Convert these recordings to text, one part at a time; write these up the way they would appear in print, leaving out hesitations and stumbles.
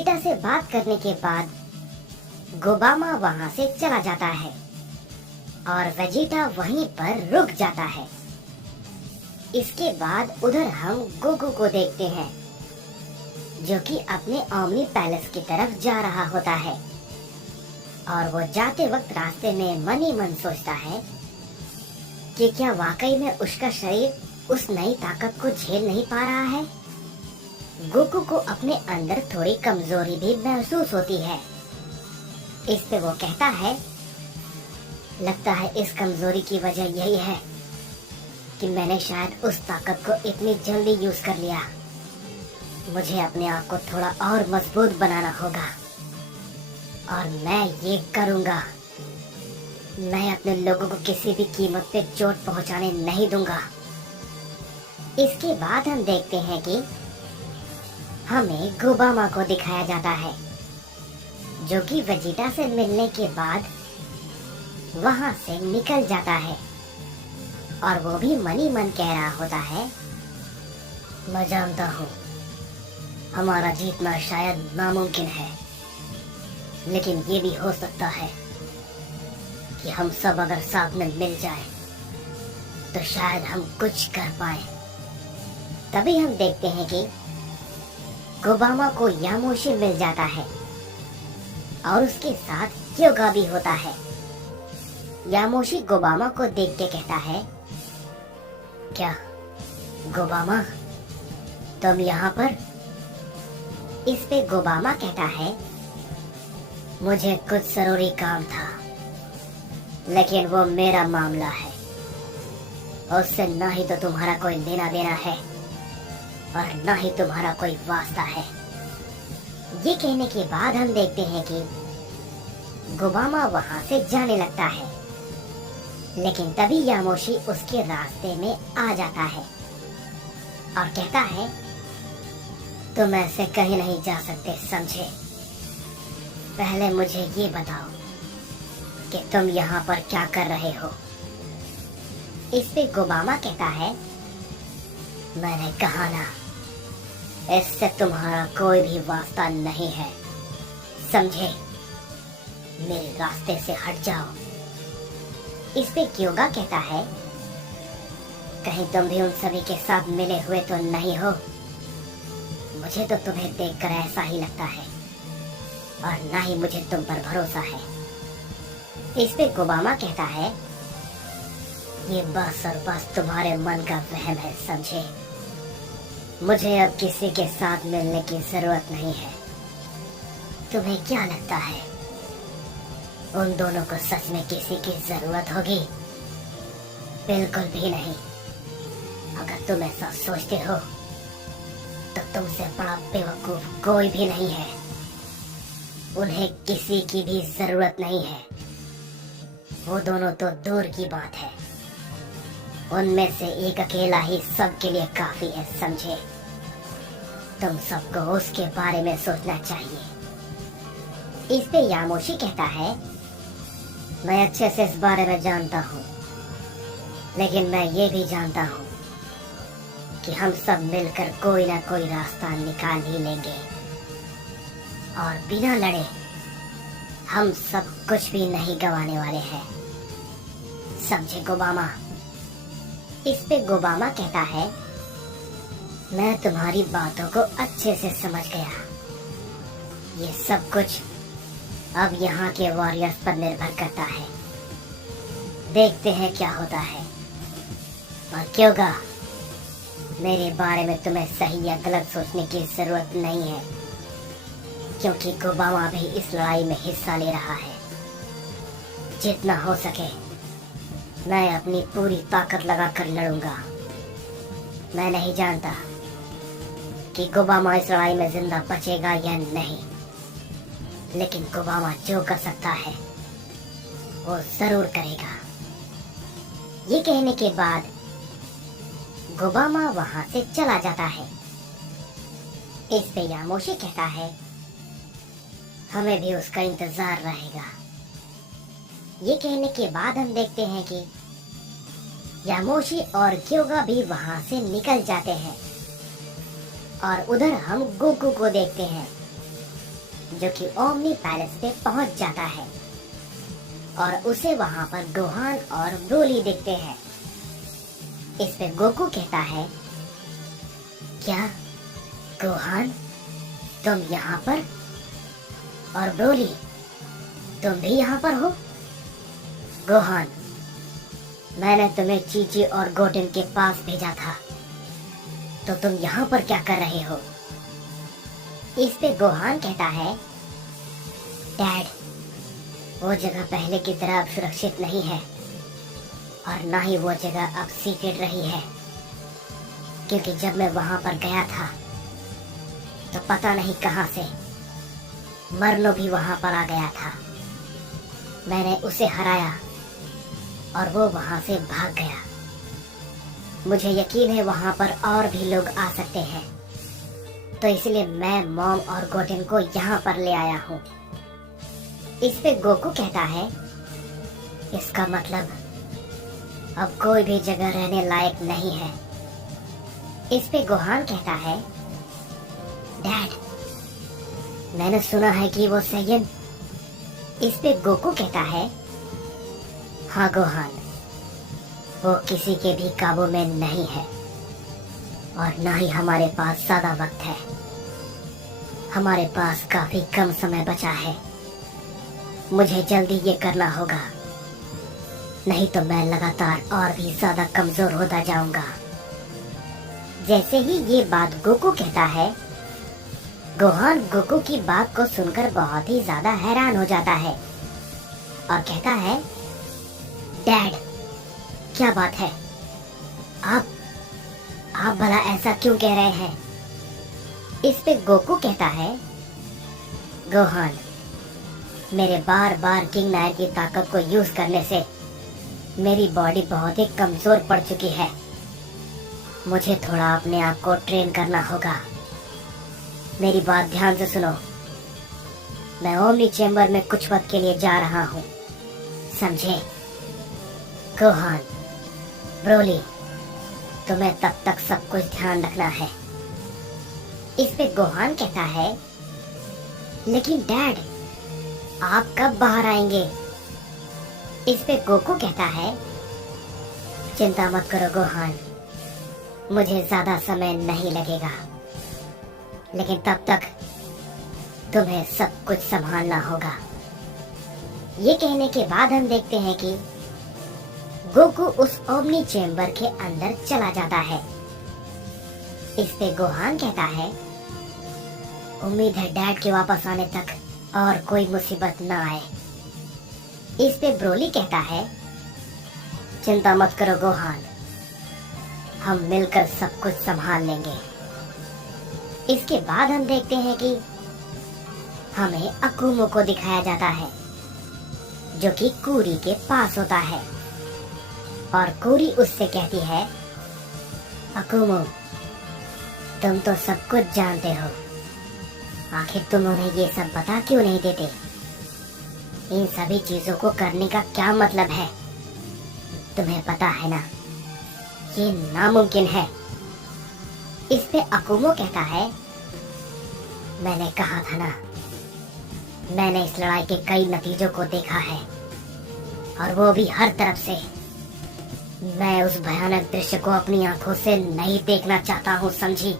Vegeta से बात करने के बाद गोबामा वहां से चला जाता है और वेजिटा वहीं पर रुक जाता है। इसके बाद उधर हम गोकू को देखते हैं जो कि अपने ओमनी पैलेस की तरफ जा रहा होता है और वो जाते वक्त रास्ते में मन ही मन सोचता है कि क्या वाकई में उसका शरीर उस नई ताकत को झेल नहीं पा रहा है। गोकू को अपने अंदर थोड़ी कमजोरी भी महसूस होती है। इस पे वो कहता है, लगता है इस कमजोरी की वजह यही है कि मैंने शायद उस ताकत को इतनी जल्दी यूज कर लिया। मुझे अपने आप को थोड़ा और मजबूत बनाना होगा और मैं ये करूंगा। मैं अपने लोगों को किसी भी कीमत पे चोट पहुंचाने नहीं दूंगा। इसके बाद हम देखते हैं कि हमें गोबामा को दिखाया जाता है जो कि वेजिटा से मिलने के बाद वहां से निकल जाता है और वो भी मन ही मन कह रहा होता है, मैं जानता हूँ हमारा जीतना शायद नामुमकिन है, लेकिन ये भी हो सकता है कि हम सब अगर साथ में मिल जाए तो शायद हम कुछ कर पाए। तभी हम देखते हैं कि गोबामा को यामोशी मिल जाता है और उसके साथ क्योगा भी होता है। यामोशी गोबामा को देख के कहता है, क्या गोबामा तुम यहाँ पर? इस पे गोबामा कहता है, मुझे कुछ जरूरी काम था, लेकिन वो मेरा मामला है, उससे ना ही तो तुम्हारा कोई लेना देना है और ना ही तुम्हारा कोई वास्ता है। ये कहने के बाद हम देखते हैं कि गोबामा वहां से जाने लगता है, लेकिन तभी यामोशी उसके रास्ते में आ जाता है और कहता है, तुम ऐसे कहीं नहीं जा सकते, समझे? पहले मुझे ये बताओ कि तुम यहाँ पर क्या कर रहे हो। इस पे गोबामा कहता है, मैंने कहा ना, इससे तुम्हारा कोई भी वास्ता नहीं है, समझे? मेरे रास्ते से हट जाओ। इस पे क्योगा कहता है, कहीं तुम भी उन सभी के साथ मिले हुए तो नहीं हो? मुझे तो तुम्हें देखकर ऐसा ही लगता है और ना ही मुझे तुम पर भरोसा है। इस पे गोबामा कहता है, ये बस और बस तुम्हारे मन का वहम है, समझे? मुझे अब किसी के साथ मिलने की जरूरत नहीं है। तुम्हें क्या लगता है उन दोनों को सच में किसी की जरूरत होगी? बिल्कुल भी नहीं। अगर तुम ऐसा सोचते हो तो तुमसे बड़ा बेवकूफ कोई भी नहीं है। उन्हें किसी की भी जरूरत नहीं है। वो दोनों तो दूर की बात है, उनमें से एक अकेला ही सबके लिए काफी है, समझे? तुम सबको उसके बारे में सोचना चाहिए। इस पे यामोशी कहता है, मैं अच्छे से इस बारे में जानता हूँ, लेकिन मैं ये भी जानता हूँ कि हम सब मिलकर कोई ना कोई रास्ता निकाल ही लेंगे और बिना लड़े हम सब कुछ भी नहीं गंवाने वाले हैं, समझे गोबामा? इस पे गोबामा कहता है, मैं तुम्हारी बातों को अच्छे से समझ गया। ये सब कुछ अब यहाँ के वॉरियर्स पर निर्भर करता है। देखते हैं क्या होता है। और क्योंगा, मेरे बारे में तुम्हें सही या गलत सोचने की जरूरत नहीं है, क्योंकि गोबामा भी इस लड़ाई में हिस्सा ले रहा है। जितना हो सके मैं अपनी पूरी ताकत लगाकर लड़ूंगा। मैं नहीं जानता कि गोबामा इस लड़ाई में जिंदा बचेगा या नहीं, लेकिन गोबामा जो कर सकता है वो जरूर करेगा। ये कहने के बाद गोबामा वहां से चला जाता है। इस पे यामोशी कहता है, हमें भी उसका इंतजार रहेगा। ये कहने के बाद हम देखते हैं कि यामोशी और क्योगा भी वहां से निकल जाते हैं और उधर हम गोकू को देखते हैं जो कि ओमनी पैलेस पे पहुंच जाता है और उसे वहां पर गोहान और ब्रोली दिखते हैं। इस पे गोकू कहता है, क्या गोहान तुम यहाँ पर? और ब्रोली, तुम भी यहाँ पर हो? गोहान, मैंने तुम्हें चीची और गोटेन के पास भेजा था, तो तुम यहाँ पर क्या कर रहे हो? इस पे गोहान कहता है, डैड, वो जगह पहले की तरह अब सुरक्षित नहीं है और ना ही वो जगह अब सीक्रेट रही है, क्योंकि जब मैं वहां पर गया था तो पता नहीं कहां से मरलो भी वहां पर आ गया था। मैंने उसे हराया और वो वहां से भाग गया। मुझे यकीन है वहां पर और भी लोग आ सकते हैं, तो इसलिए मैं मॉम और गोटेन को यहाँ पर ले आया हूँ। इस पे गोकू कहता है, इसका मतलब अब कोई भी जगह रहने लायक नहीं है। इस पे गोहान कहता है, डैड, मैंने सुना है कि वो सैयन। इस पे गोकू कहता है, हाँ गोहान, वो किसी के भी काबू में नहीं है और ना ही हमारे पास ज्यादा वक्त है। हमारे पास काफी कम समय बचा है। मुझे जल्दी ये करना होगा, नहीं तो मैं लगातार और भी ज्यादा कमजोर होता जाऊंगा। जैसे ही ये बात गोकू कहता है, गोहान गोकू की बात को सुनकर बहुत ही ज्यादा हैरान हो जाता है और कहता है, डैड, क्या बात है? आप भला ऐसा क्यों कह रहे हैं? इस पे गोकू कहता है, गोहान, मेरे बार बार किंग नायर की ताकत को यूज करने से मेरी बॉडी बहुत ही कमजोर पड़ चुकी है। मुझे थोड़ा अपने आप को ट्रेन करना होगा। मेरी बात ध्यान से सुनो। मैं ओमनी चेंबर में कुछ वक्त के लिए जा रहा हूँ, समझे? गोहान, ब्रोली, तुम्हें तब तक सब कुछ ध्यान रखना है। इस पे गोहान कहता है, लेकिन डैड, आप कब बाहर आएंगे? इस पे गोकू कहता है, चिंता मत करो गोहान, मुझे ज्यादा समय नहीं लगेगा, लेकिन तब तक तुम्हें सब कुछ संभालना होगा। ये कहने के बाद हम देखते हैं कि गोकू उस ओमनी चेंबर के अंदर चला जाता है। इस पे गोहान कहता है, उम्मीद है डैड के वापस आने तक और कोई मुसीबत न आए। इस पे ब्रोली कहता है, चिंता मत करो गोहान, हम मिलकर सब कुछ संभाल लेंगे। इसके बाद हम देखते हैं कि हमें अकुमो को दिखाया जाता है, जो कि कूरी के पास होता है और कूरी उससे कहती है, अकुमो, तुम तो सब कुछ जानते हो, आखिर तुम उन्हें ये सब बता क्यों नहीं देते? इन सभी चीजों को करने का क्या मतलब है? तुम्हें पता है ना, ये नामुमकिन है। इस पे अकुमो कहता है, मैंने कहा था ना, मैंने इस लड़ाई के कई नतीजों को देखा है और वो भी हर तरफ से। मैं उस भयानक दृश्य को अपनी आंखों से नहीं देखना चाहता हूँ, समझी?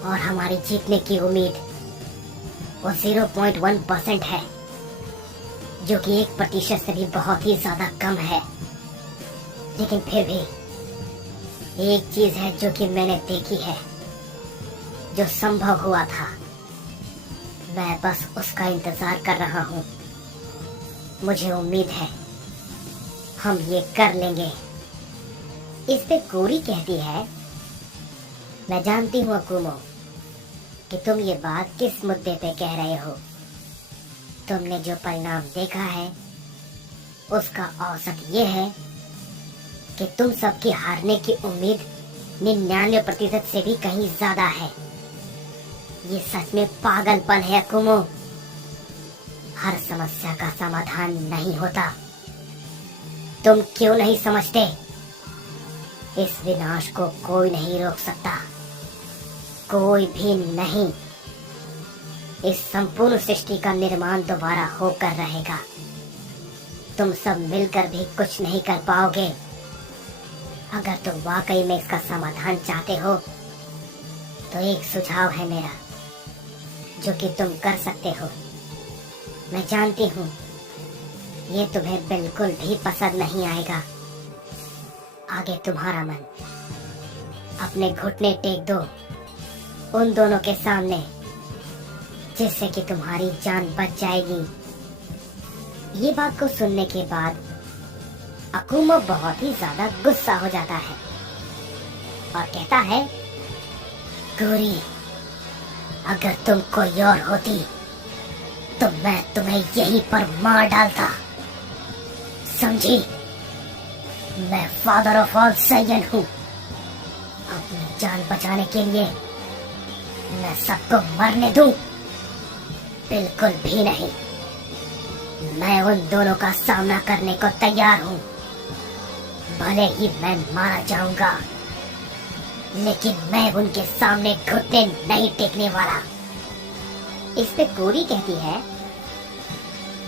और हमारी जीतने की उम्मीद वो 0.1% है, जो कि 1% से भी बहुत ही ज्यादा कम है। लेकिन फिर भी एक चीज है जो कि मैंने देखी है, जो संभव हुआ था। मैं बस उसका इंतजार कर रहा हूँ। मुझे उम्मीद है हम ये कर लेंगे। इस पे कोरी कहती है, मैं जानती हूँ अकुमो कि तुम ये बात किस मुद्दे पे कह रहे हो। तुमने जो परिणाम देखा है उसका औसत ये है कि तुम सबकी हारने की उम्मीद 99% से भी कहीं ज्यादा है। ये सच में पागलपन है अकुमो। हर समस्या का समाधान नहीं होता। तुम क्यों नहीं समझते? इस विनाश को कोई नहीं रोक सकता, कोई भी नहीं। इस संपूर्ण सृष्टि का निर्माण दोबारा होकर रहेगा। तुम सब मिलकर भी कुछ नहीं कर पाओगे। अगर तुम वाकई में इसका समाधान चाहते हो तो एक सुझाव है मेरा जो कि तुम कर सकते हो। मैं जानती हूँ ये तुम्हें बिल्कुल भी पसंद नहीं आएगा। आगे तुम्हारा मन, अपने घुटने टेक दो उन दोनों के सामने, जिससे कि तुम्हारी जान बच जाएगी। ये बात को सुनने के बाद अकुमा बहुत ही ज्यादा गुस्सा हो जाता है और कहता है, गोरी, अगर तुम कोई और होती तो मैं तुम्हें यहीं पर मार डालता, समझी? मैं फादर ऑफ ऑल साइयन हूँ। अपनी जान बचाने के लिए मैं सबको मरने दूं? बिल्कुल भी नहीं। मैं उन दोनों का सामना करने को तैयार हूँ। भले ही मैं मारा जाऊंगा, लेकिन मैं उनके सामने घुटने नहीं टेकने वाला। इस पे कोरी कहती है,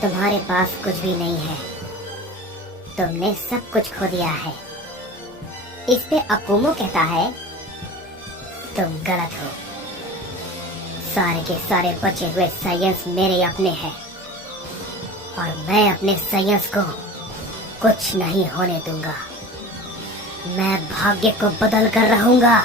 तुम्हारे पास कुछ भी नहीं है, तुमने सब कुछ खो दिया है। इस पे अकुमो कहता है, तुम गलत हो। सारे के सारे बचे हुए साइंस मेरे अपने हैं और मैं अपने साइंस को कुछ नहीं होने दूंगा। मैं भाग्य को बदल कर रहूंगा।